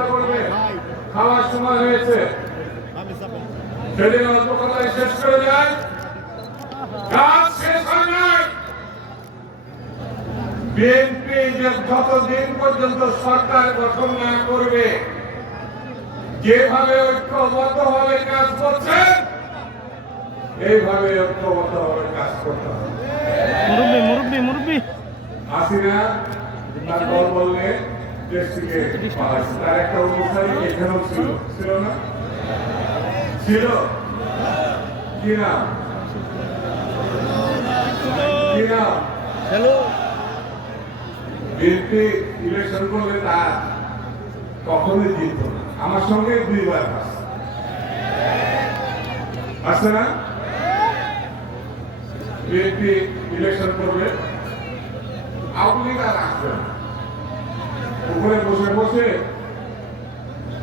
চিন্তা করবে। খাওয়ার সময় হয়েছে। সেদিন অল্প কথায় শেষ করে যায় কাজ শেষ হয় নাই। বিএনপি যে যতদিন পর্যন্ত সরকার গঠন না করবে যেভাবে ঐক্যবদ্ধ ভাবে কাজ করছেন এইভাবে ঐক্যবদ্ধ ভাবে কাজ করতে হবে। মুরব্বী মুরব্বী মুরব্বী। হাসিনা তার দল বললে তার একটা অনুসারী এখানেও ছিল ছিল না ছিল কি ইলেকশন করলে তার না আমার সঙ্গে দুইবার আসছে না বিএনপি ইলেকশন করবে। আওয়ামী লীগ আর আসবে না। উপরে বসে বসে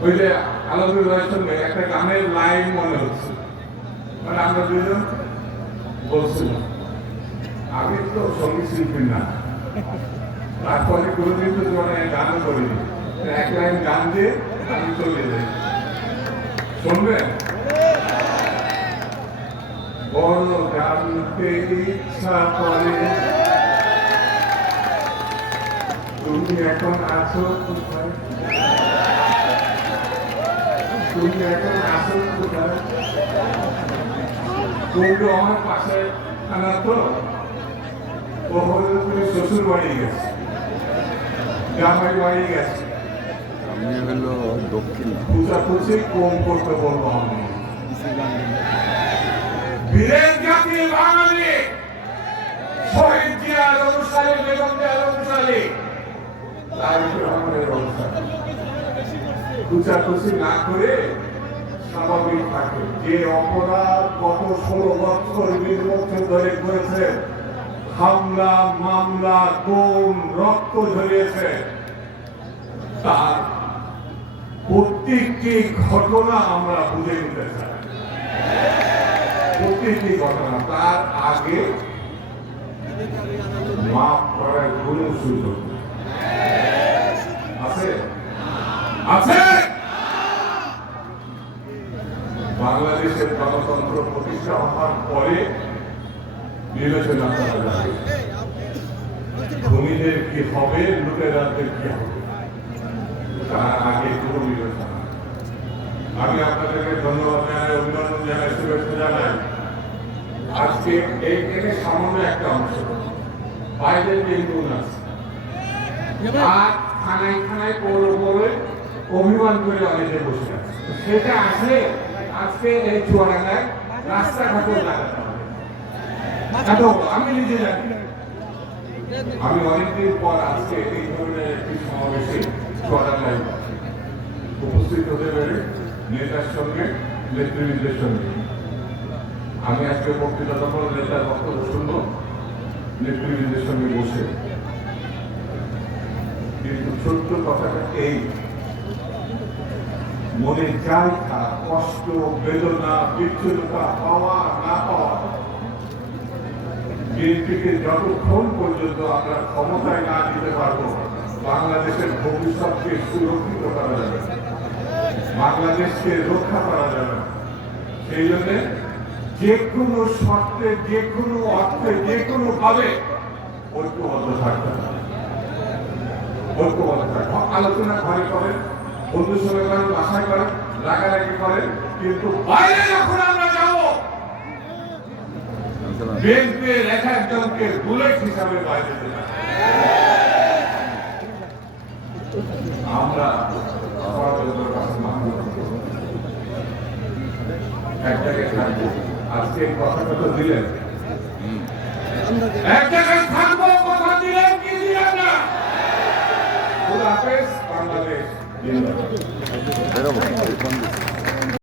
ওই যে আলমদুল্লাহের সঙ্গে একটা গানের লাইন মনে হচ্ছে। মানে আমরা দুজন বলছিলাম, আমি তো সংগীত শিল্পী না। তারপরে কোনোদিন তো জীবনে গান করিনি। এক লাইন গান দিয়ে আমি চলে যাই। শুনবেন বড় জানতে ইচ্ছা করে তুমি এখন আছো? কোথায়? তুমি এখন আছো? কোথায়? তুমি তো আমার পাশে থানা তো? ও হলো তুমি শ্বশুর বাড়ি গেছে? জামাই বাড়ি গেছে? আমি হলো দক্ষিণ। পূজাপুজি কম করতে বলব আমি? বীরের পূজাপুজি না করে স্বাভাবিক থাকে যে অপরাধ গত ষোলো বছর বিশ ধরে করেছে, হামলা, মামলা কোন রক্ত ঝরিয়েছে, তার প্রত্যেকটি ঘটনা আমরা বুঝে নিতে চাই প্রত্যেকটি ঘটনা, তার আগে মাফ করার কোন সুযোগ নেই। আছে আছে? বাংলাদেশের গণতন্ত্র প্রতিষ্ঠা হওয়ার পরে বিবেচনা করা কি হবে লুটেরাদের কি হবে? তার আগে কোনো বিবেচনা আমি আপনাদেরকে ধন্যবাদ জানাই অভিনন্দন জানাই শুভেচ্ছা জানাই। আজকে এই থেকে সামান্য একটা অংশ। বাইরে বেঙ্গুন আছে আর খানায় খানায় পৌর পৌরে অভিমান করে অনেকে বসে আছে সেটা আসলে আজকে এই চুয়াডাঙ্গায় রাস্তাঘাটে লাগাতে হবে। আমি নিজে জানি, আমি অনেকদিন পর আজকে এই ধরনের একটি সমাবেশে চুয়াডাঙ্গায় উপস্থিত হতে পেরে নেতার সঙ্গে, নেতৃবৃন্দের সঙ্গে। আমি আজকে বক্তৃতা যখন নেতার বক্তব্য শুনব, নেতৃবৃন্দের সঙ্গে বসে। কিন্তু ছোট্ট কথাটা এই মনে যাই খা কষ্ট, বেদনা বিচ্ছিন্নতা পাওয়া না পাওয়া। বিএনপিকে যতক্ষণ পর্যন্ত আমরা ক্ষমতায় না দিতে পারব, বাংলাদেশের ভবিষ্যৎকে সুরক্ষিত করা যাবে বাংলাদেশকে রক্ষা করা যাবে সেই জন্য যে কোনো শর্তে যে কোনো অর্থে যে কোনো ভাবে ঐক্যবদ্ধ থাকতে হবে। ঐক্যবদ্ধ থাকতে হবে। আলোচনা ঘরে করেন। বন্ধুর করেন বাসায় করেন রাগারাগি করেন কিন্তু বাইরে যখন আমরা যাব বিএনপির এক একজনকে বুলেট হিসাবে বাইরে আমরা তো দিলেন। এক জায়গায়